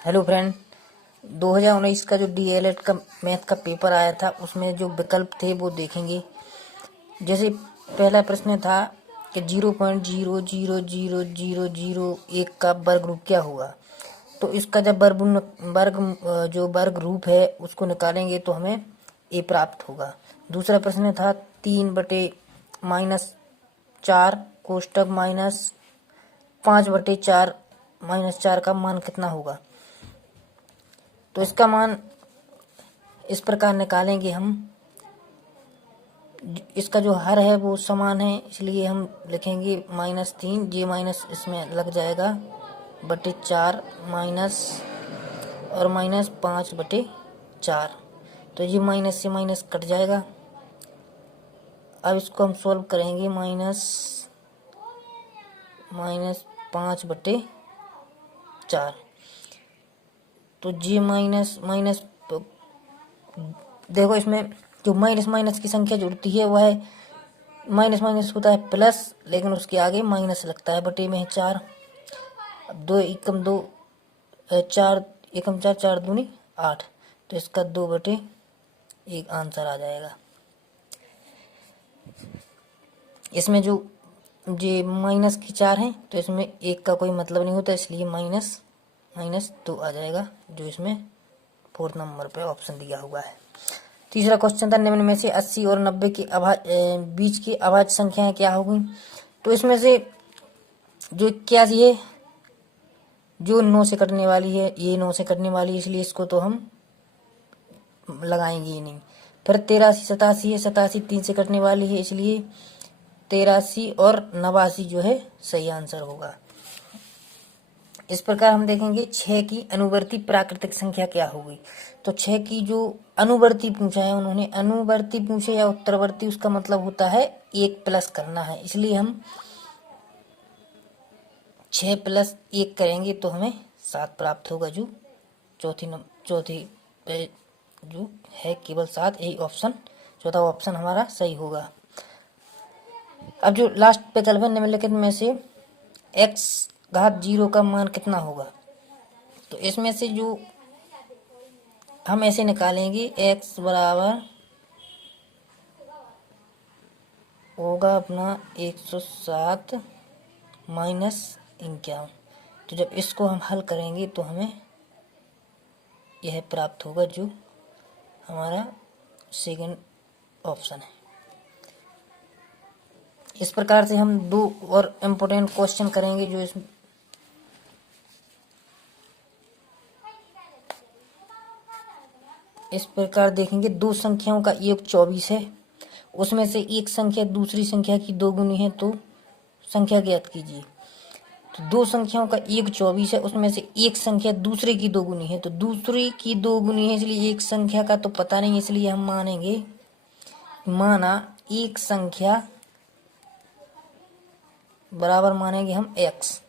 Hello friend. 2019 का जो DElEd का मैथ का पेपर आया था उसमें जो विकल्प थे वो देखेंगे। जैसे पहला प्रश्न था कि 0.0000001 का वर्ग रूप क्या होगा। तो इसका जब जो वर्ग रूप है उसको निकालेंगे तो हमें ए प्राप्त होगा। दूसरा प्रश्न था 3/-4 कोष्टक -5/4 का मान कितना होगा। तो इसका मान इस प्रकार निकालेंगे हम। इसका जो हर है वो समान है, इसलिए हम लिखेंगे -3। जे माइनस इसमें लग जाएगा /4 माइनस और -5/4। तो ये माइनस से माइनस कट जाएगा। अब इसको हम सॉल्व करेंगे। -5/4। तो जी माइनस माइनस, देखो इसमें जो माइनस माइनस की संख्या जुड़ती है वह माइनस माइनस होता है प्लस, लेकिन उसके आगे माइनस लगता है। बटे में है 4। अब 2 एकम 2, 4 एकम 4, 4 दूनी 8। तो इसका 2/1 आंसर आ जाएगा। इसमें जो ये माइनस की 4 है तो इसमें 1 का कोई मतलब नहीं होता, इसलिए -2 आ जाएगा, जो इसमें 4 नंबर पे ऑप्शन दिया हुआ है। तीसरा क्वेश्चन था निम्न में से 80 और 90 के बीच की अभाज्य संख्याएं क्या होगी। तो इसमें से जो 81 है जो 9 से कटने वाली है, ये 9 से कटने वाली है, इसलिए इसको तो हम लगाएंगे ही नहीं। फिर 83 87 है, 87 3 से कटने वाली है, इसलिए 83 और 89 जो है सही आंसर होगा। इस प्रकार हम देखेंगे 6 की अनुवर्ती प्राकृतिक संख्या क्या होगी। तो 6 की जो अनुवर्ती पूछा है उन्होंने, अनुवर्ती पूछे या उत्तरवर्ती, उसका मतलब होता है 1 प्लस करना है, इसलिए हम 6 + 1 करेंगे तो हमें 7 प्राप्त होगा। जो चौथी पे जो है केवल 7, यही ऑप्शन, चौथा ऑप्शन हमारा सही होगा। अब जो लास्ट विकल्प है निम्नलिखित में से x⁻0 का मान कितना होगा। तो इसमें से जो हम ऐसे निकालेंगे, x बराबर होगा अपना 107 माइनस 51। तो जब इसको हम हल करेंगे तो हमें यह प्राप्त होगा, जो हमारा सेकंड ऑप्शन है। इस प्रकार से हम 2 और इम्पोर्टेंट क्वेश्चन करेंगे। जो इस प्रकार देखेंगे, 2 संख्याओं का योग 24 है, उसमें से एक संख्या दूसरी संख्या की दोगुनी है, तो संख्या ज्ञात कीजिए। तो 2 संख्याओं का योग 24 है, उसमें से एक संख्या दूसरे की दोगुनी है, तो दूसरी की दोगुनी है, इसलिए एक संख्या का तो पता नहीं, इसलिए हम माना एक संख्या बराबर मानेंगे हम x,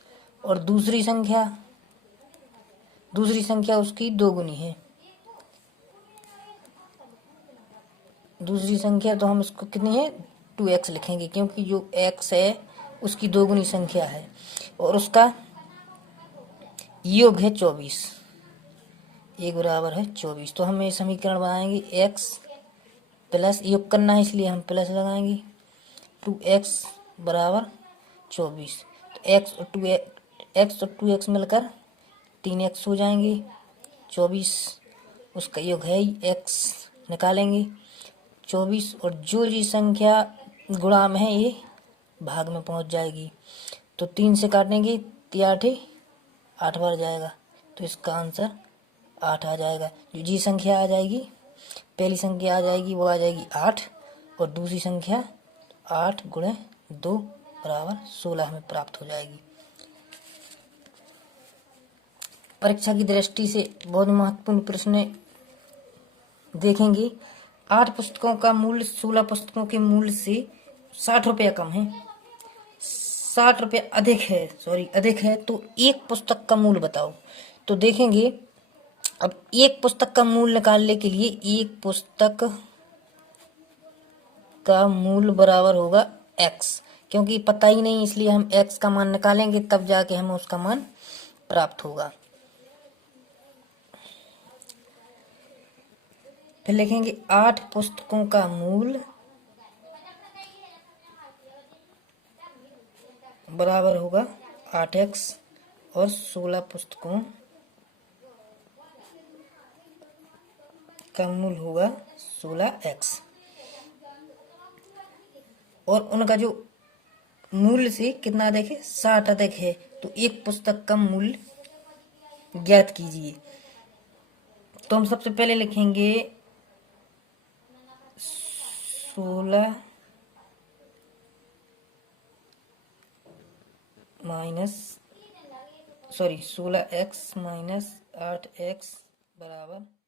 और दूसरी संख्या उसकी दोगुनी है। दूसरी संख्या तो हम इसको कितनी है 2x लिखेंगे, क्योंकि जो x है उसकी दोगुनी संख्या है और उसका योग है 24। 1 बराबर है 24। तो हम ये समीकरण बनाएंगे, x प्लस, योग करना है इसलिए हम प्लस लगाएंगे, 2x बराबर 24। तो x और 2x मिलकर 3x हो जाएंगे। 24 उसका योग है ही, x निकालेंगे 24, और जो जी संख्या गुणा में है ये भाग में पहुंच जाएगी। तो 3 से काटेंगे, 3 8 बार जाएगा, तो इसका आंसर 8 आ जाएगा। जो जी संख्या आ जाएगी, पहली संख्या आ जाएगी वो आ जाएगी 8, और दूसरी संख्या 8 × 2 बराबर 16 हमें प्राप्त हो जाएगी। परीक्षा की दृष्टि से बहुत महत्वपूर्ण प्रश्न देखेंगे। 8 पुस्तकों का मूल्य 16 पुस्तकों के मूल्य से 60 रुपया कम है, 60 रुपया अधिक है, तो एक पुस्तक का मूल्य बताओ। तो देखेंगे, अब एक पुस्तक का मूल्य निकालने के लिए एक पुस्तक का मूल्य बराबर होगा x, क्योंकि पता ही नहीं, इसलिए हम x का मान निकालेंगे, तब जाके हमें उसका मान प्राप्त होगा। फिर लिखेंगे 8 पुस्तकों का मूल बराबर होगा 8x और 16 पुस्तकों का मूल होगा 16x। और उनका जो मूल्य से कितना अधिक है, 60 अधिक है, तो एक पुस्तक का मूल्य ज्ञात कीजिए। तो हम सबसे पहले लिखेंगे 16 16x माइनस 8x बराबर